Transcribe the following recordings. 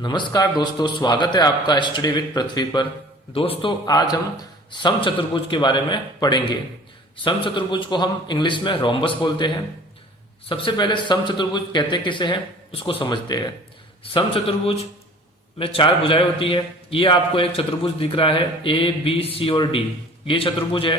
नमस्कार दोस्तों, स्वागत है आपका स्टडी विद पृथ्वी पर। दोस्तों, आज हम समचतुर्भुज के बारे में पढ़ेंगे। समचतुर्भुज को हम इंग्लिश में रोम्बस बोलते हैं। सबसे पहले समचतुर्भुज कहते किसे हैं उसको समझते हैं। समचतुर्भुज में चार भुजाएं होती है। ये आपको एक चतुर्भुज दिख रहा है, ए बी सी और डी, ये चतुर्भुज है।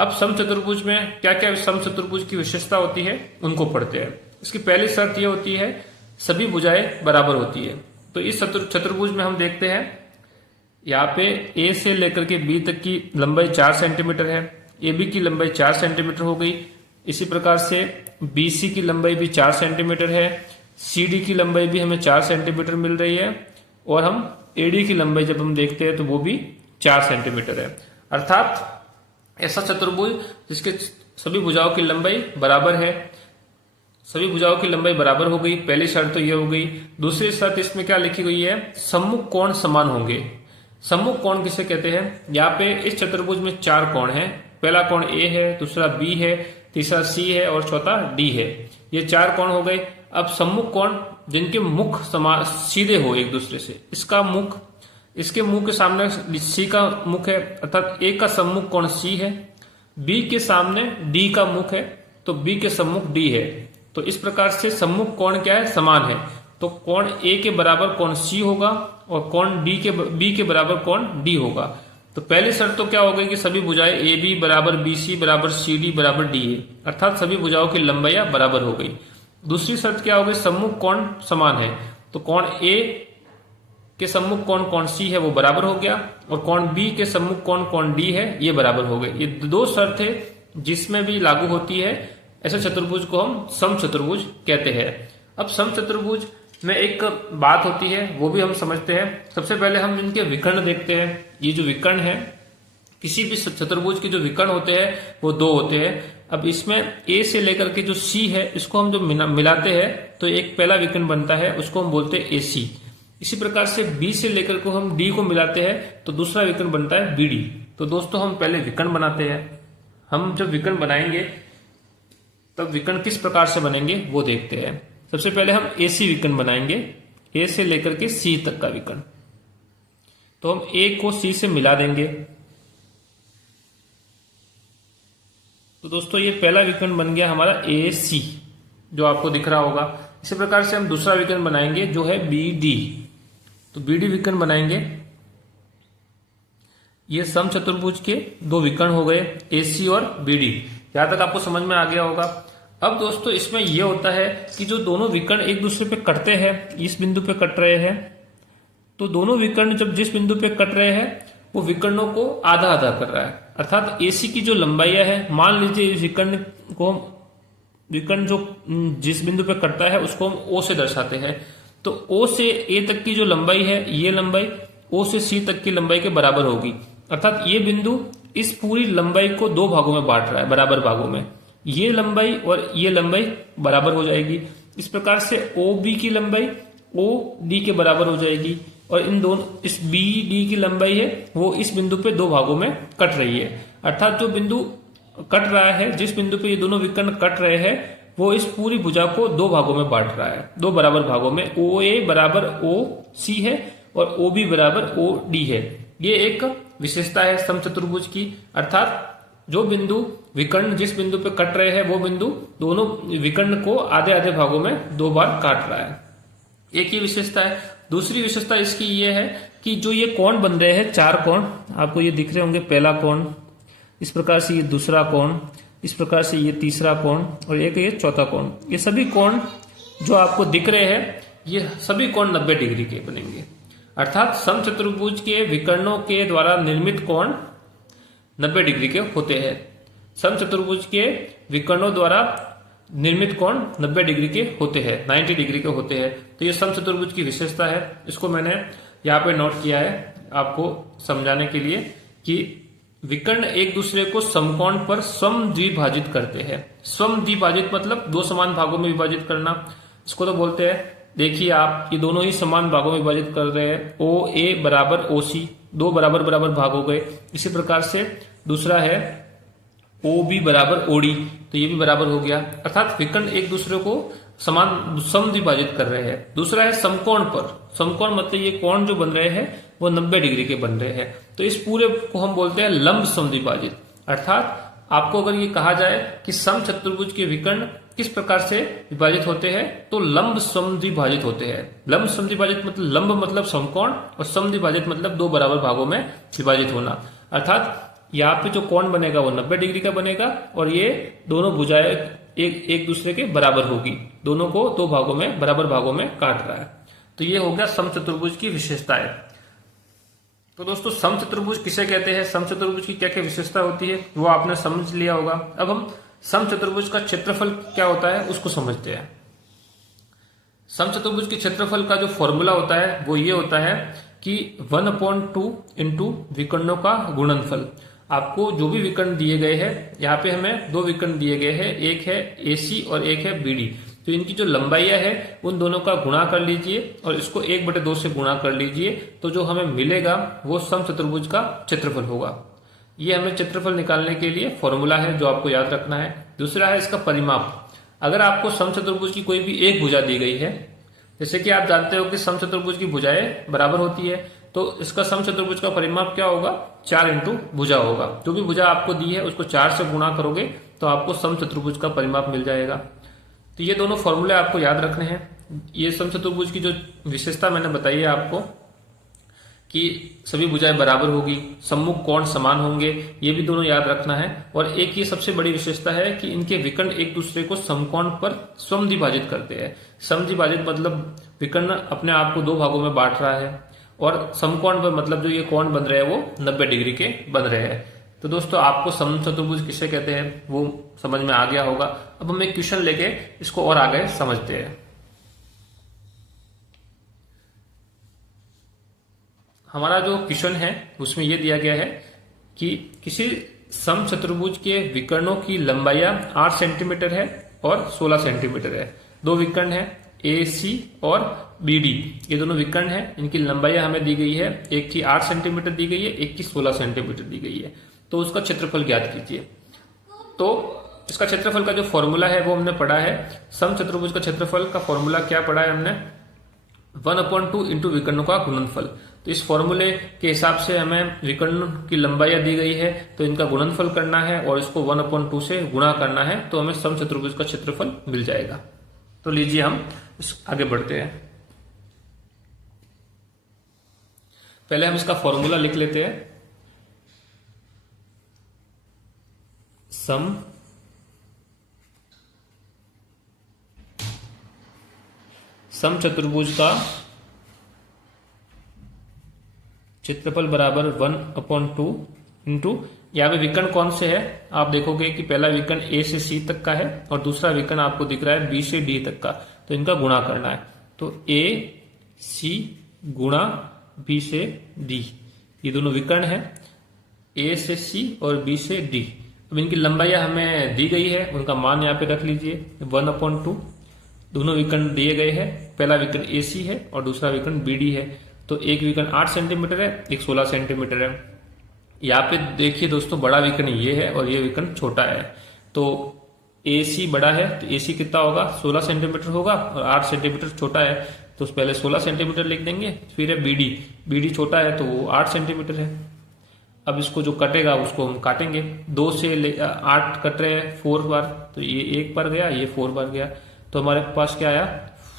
अब समचतुर्भुज में क्या क्या समचतुर्भुज की विशेषता होती है उनको पढ़ते हैं। इसकी पहली शर्त यह होती है सभी भुजाएं बराबर होती है। तो इस चतुर्भुज में हम देखते हैं यहाँ पे ए से लेकर के बी तक की लंबाई 4 सेंटीमीटर है, ए बी की लंबाई 4 सेंटीमीटर हो गई। इसी प्रकार से बी सी की लंबाई भी 4 सेंटीमीटर है, सी डी की लंबाई भी हमें 4 सेंटीमीटर मिल रही है, और हम ए डी की लंबाई जब हम देखते हैं तो वो भी 4 सेंटीमीटर है। अर्थात ऐसा चतुर्भुज जिसके सभी भुजाओं की लंबाई बराबर है। सभी भुजाओं की लंबाई बराबर हो गई, पहली शर्त तो यह हो गई। दूसरी शर्त इसमें क्या लिखी गई है, सम्मुख कोण समान होंगे। सम्मुख कोण किसे कहते हैं, यहाँ पे इस चतुर्भुज में 4 कोण हैं। पहला कोण ए है, दूसरा बी है, तीसरा सी है और चौथा डी है। ये 4 कोण हो गए। अब सम्मुख कोण जिनके मुख समान सीधे हो एक दूसरे से, इसका मुख इसके मुंह के सामने सी का मुख है, अर्थात ए का सम्मुख कोण सी है, बी के सामने डी का मुख है तो बी के सम्मुख डी है। तो इस प्रकार से सम्मुख कोण क्या है, समान है। तो कोण ए के बराबर कोण सी होगा और कोण बी के बराबर कोण डी होगा। तो पहली शर्त तो क्या हो गई कि सभी भुजाएं ए बी बराबर बी सी बराबर सी डी बराबर डी है, अर्थात सभी भुजाओं की लंबाइयां बराबर हो गई। दूसरी शर्त क्या हो गई, सम्मुख कोण समान है। तो कोण ए के सम्मुख कोण कोण सी है वो बराबर हो गया, और कोण बी के सम्मुख कोण कोण डी है ये बराबर हो गए। ये दो शर्तें जिसमें भी लागू होती है, ऐसे चतुर्भुज को हम समचतुर्भुज कहते हैं। अब समचतुर्भुज में एक बात होती है वो भी हम समझते हैं। सबसे पहले हम इनके विकर्ण देखते हैं। ये जो विकर्ण है, किसी भी चतुर्भुज के जो विकर्ण होते हैं वो 2 होते हैं। अब इसमें ए से लेकर के जो सी है इसको हम जब मिलाते हैं तो एक पहला विकर्ण बनता है, उसको हम बोलते हैं ए सी। इसी प्रकार से बी से लेकर को हम डी को मिलाते हैं तो दूसरा विकर्ण बनता है बी डी। तो दोस्तों, हम पहले विकर्ण बनाते हैं। हम जब विकर्ण बनाएंगे तब विकर्ण किस प्रकार से बनेंगे वो देखते हैं। सबसे पहले हम एसी विकर्ण बनाएंगे, ए से लेकर के सी तक का विकर्ण। तो हम ए को सी से मिला देंगे। तो दोस्तों, ये पहला विकर्ण बन गया हमारा ए सी, जो आपको दिख रहा होगा। इसी प्रकार से हम दूसरा विकर्ण बनाएंगे जो है बी डी। तो बी डी विकर्ण बनाएंगे। ये समचतुर्भुज के 2 विकर्ण हो गए, ए सी और बी डी। यहां तक आपको समझ में आ गया होगा। अब दोस्तों, इसमें यह होता है कि जो दोनों विकर्ण एक दूसरे पे कटते हैं, इस बिंदु पे कट रहे हैं, तो दोनों विकर्ण जब जिस बिंदु पे कट रहे हैं वो विकर्णों को आधा आधा कर रहा है। अर्थात एसी की जो लंबाइयां है, मान लीजिए इस विकर्ण जो जिस बिंदु पे कटता है उसको हम ओ से दर्शाते हैं। तो ओ से ए तक की जो लंबाई है, ये लंबाई ओ से सी तक की लंबाई के बराबर होगी। अर्थात ये बिंदु इस पूरी लंबाई को 2 भागों में बांट रहा है, बराबर भागों में। ये लंबाई और ये लंबाई बराबर हो जाएगी। इस प्रकार से ओ बी की लंबाई ओ डी के बराबर हो जाएगी, और इन दोनों इस बी डी की लंबाई है वो इस बिंदु पे 2 भागों में कट रही है। अर्थात जो बिंदु कट रहा है, जिस बिंदु पे ये दोनों विकर्ण कट रहे हैं, वो इस पूरी भुजा को 2 भागों में बांट रहा है, 2 बराबर भागों में। ओ ए बराबर ओ सी है और ओ बी बराबर ओ डी है। ये एक विशेषता है समचतुर्भुज की। अर्थात जो बिंदु विकर्ण जिस बिंदु पे कट रहे हैं वो बिंदु दोनों विकर्ण को आधे आधे भागों में 2 बार काट रहा है। एक ही विशेषता है। दूसरी विशेषता इसकी ये है कि जो ये कोण बन रहे हैं, 4 कोण आपको ये दिख रहे होंगे। पहला कोण, इस प्रकार से ये दूसरा कोण, इस प्रकार से ये तीसरा कोण और एक ये चौथा कोण। ये सभी कोण जो आपको दिख रहे हैं, ये सभी कोण 90 डिग्री के बनेंगे। अर्थात समचतुर्भुज के विकर्णों के द्वारा निर्मित कोण 90 डिग्री के होते हैं। समचतुर्भुज के विकर्णों द्वारा निर्मित कोण 90 डिग्री के होते हैं, 90 डिग्री के होते हैं। तो ये समचतुर्भुज की विशेषता है। इसको मैंने यहाँ पे नोट किया है आपको समझाने के लिए कि विकर्ण एक दूसरे को समकोण पर समद्विभाजित करते हैं। समद्विभाजित मतलब 2 समान भागों में विभाजित करना। इसको तो बोलते हैं, देखिए आप, ये दोनों ही समान भागों में विभाजित कर रहे हैं। ओ ए बराबर ओ सी, 2 बराबर बराबर भाग हो गए। इसी प्रकार से दूसरा है ओ बी बराबर ओ डी, तो ये भी बराबर हो गया। अर्थात विकर्ण एक दूसरे को समान समद्विभाजित कर रहे हैं। दूसरा है समकोण पर। समकोण मतलब ये कोण जो बन रहे हैं वो 90 डिग्री के बन रहे हैं, तो इस पूरे को हम बोलते हैं लंब समद्विभाजित। अर्थात आपको अगर ये कहा जाए कि समचतुर्भुज के विकर्ण किस प्रकार से विभाजित होते हैं, तो लंब समद्विभाजित होते हैं। लंब समद्विभाजित मतलब लंब मतलब समकोण और समद्विभाजित मतलब दो बराबर भागों में विभाजित होना। अर्थात यहाँ पे जो कोण बनेगा वो 90 डिग्री का बनेगा और ये दोनों भुजाएं एक दूसरे के बराबर होगी, दोनों को दो भागों में बराबर भागों में काट रहा है। तो ये हो गया समचतुर्भुज की विशेषताएं। तो दोस्तों समचतुर्भुज किसे कहते हैं, समचतुर्भुज की क्या क्या विशेषता होती है वो आपने समझ लिया होगा। अब हम समचतुर्भुज का क्षेत्रफल क्या होता है उसको समझते हैं। समचतुर्भुज के क्षेत्रफल का जो फॉर्मूला होता है वो ये होता है कि 1/2 इंटू विकर्णों का गुणनफल। आपको जो भी विकर्ण दिए गए हैं, यहाँ पे हमें दो विकर्ण दिए गए हैं, एक है AC और एक है BD। तो इनकी जो लंबाइयां है उन दोनों का गुणा कर लीजिए और इसको 1/2 से गुणा कर लीजिए, तो जो हमें मिलेगा वो समचतुर्भुज का क्षेत्रफल होगा। ये हमें क्षेत्रफल निकालने के लिए फॉर्मूला है जो आपको याद रखना है। दूसरा है इसका परिमाप। अगर आपको समचतुर्भुज की कोई भी एक भुजा दी गई है, जैसे कि आप जानते हो कि समचतुर्भुज की भुजाएं बराबर होती है, तो इसका समचतुर्भुज का परिमाप क्या होगा, 4 इंटू भुजा होगा। जो भी भुजा आपको दी है उसको 4 से गुणा करोगे तो आपको समचतुर्भुज का परिमाप मिल जाएगा। तो ये दोनों फॉर्मूले आपको याद रखने हैं। ये समचतुर्भुज की जो विशेषता मैंने बताई है आपको कि सभी भुजाएं बराबर होगी, सम्मुख कोण समान होंगे, ये भी दोनों याद रखना है। और एक ये सबसे बड़ी विशेषता है कि इनके विकर्ण एक दूसरे को समकोण पर समद्विभाजित करते हैं। समद्विभाजित मतलब विकर्ण अपने आप को दो भागों में बांट रहा है और समकोण पर मतलब जो ये कोण बन रहे हैं वो 90 डिग्री के बन रहे हैं। तो दोस्तों आपको समचतुर्भुज किसे कहते हैं वो समझ में आ गया होगा। अब हम एक क्वेश्चन लेके इसको और आगे समझते हैं। हमारा जो क्वेश्चन है उसमें यह दिया गया है कि किसी समचतुर्भुज के विकर्णों की लंबाइयां 8 सेंटीमीटर है और 16 सेंटीमीटर है। दो विकर्ण है AC और BD, ये दोनों विकर्ण है, इनकी लंबाइयां हमें दी गई है। एक की 8 सेंटीमीटर दी गई है, एक की 16 सेंटीमीटर दी गई है। तो उसका क्षेत्रफल ज्ञात कीजिए। तो इसका क्षेत्रफल का जो फॉर्मूला है वो हमने पढ़ा है। समचतुर्भुज का क्षेत्रफल का फॉर्मूला क्या पढ़ा है हमने, 1/2 इंटू विकर्णों का गुणनफल। तो इस फॉर्मूले के हिसाब से हमें विकर्ण की लंबाइयां दी गई है तो इनका गुणनफल करना है और इसको 1/2 से गुणा करना है, तो हमें समचतुर्भुज का क्षेत्रफल मिल जाएगा। तो लीजिए हम आगे बढ़ते हैं। पहले हम इसका फॉर्मूला लिख लेते हैं। समचतुर्भुज का क्षेत्रफल बराबर 1/2 इंटू, यहाँ पे विकर्ण कौन से है आप देखोगे कि पहला विकर्ण A से C तक का है और दूसरा विकर्ण आपको दिख रहा है B से D तक का, तो इनका गुणा करना है। तो AC गुणा B से D, ये दोनों विकर्ण है A से C और B से D। अब इनकी लंबाइयां हमें दी गई है, उनका मान यहाँ पे रख लीजिए 1/2। दोनों विकर्ण दिए गए हैं, पहला विकर्ण AC है और दूसरा विकर्ण BD है। तो एक विकर्ण 8 सेंटीमीटर है, एक 16 सेंटीमीटर है। यहाँ पे देखिए दोस्तों, बड़ा विकर्ण ये है और ये विकर्ण छोटा है। तो AC बड़ा है तो AC कितना होगा, 16 सेंटीमीटर होगा और 8 सेंटीमीटर छोटा है, तो पहले 16 सेंटीमीटर लिख देंगे। फिर है BD छोटा है तो वो 8 सेंटीमीटर है। अब इसको जो कटेगा उसको हम काटेंगे, 2 से 8 कट रहे हैं 4 बार, तो ये 1 बार गया, ये 4 बार गया, तो हमारे पास क्या आया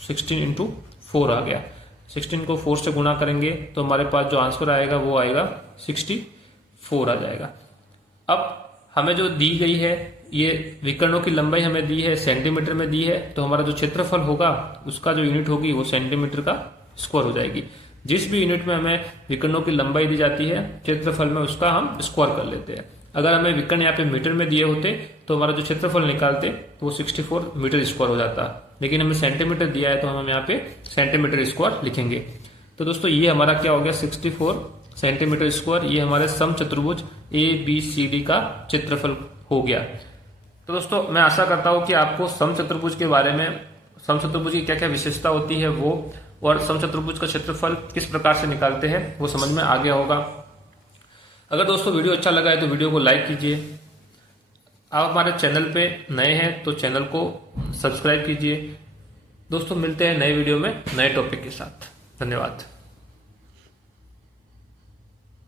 16 इंटू 4 आ गया। 16 को 4 से गुणा करेंगे तो हमारे पास जो आंसर आएगा वो आएगा 64 आ जाएगा। अब हमें जो दी गई है, ये विकर्णों की लंबाई हमें दी है सेंटीमीटर में दी है, तो हमारा जो क्षेत्रफल होगा उसका जो यूनिट होगी वो सेंटीमीटर का स्क्वायर हो जाएगी। जिस भी यूनिट में हमें विकर्णों की लंबाई दी जाती है क्षेत्रफल में, उसका हम स्क्वायर कर लेते हैं। अगर हमें विकर्ण यहाँ पे मीटर में दिए होते तो हमारा जो क्षेत्रफल निकालते तो वो 64 मीटर स्क्वायर हो जाता, लेकिन हमें सेंटीमीटर दिया है तो हम यहाँ पे सेंटीमीटर स्क्वायर लिखेंगे। तो दोस्तों ये हमारा क्या हो गया 64 सेंटीमीटर स्क्वायर, ये हमारे समचतुर्भुज ABCD का क्षेत्रफल हो गया। तो दोस्तों मैं आशा करता हूँ कि आपको समचतुर्भुज के बारे में, समचतुर्भुज की क्या क्या विशेषता होती है वो, और समचतुर्भुज का क्षेत्रफल किस प्रकार से निकालते हैं वो समझ में आ गया होगा। अगर दोस्तों वीडियो अच्छा लगा है तो वीडियो को लाइक कीजिए। आप हमारे चैनल पे नए हैं तो चैनल को सब्सक्राइब कीजिए। दोस्तों मिलते हैं नए वीडियो में नए टॉपिक के साथ। धन्यवाद।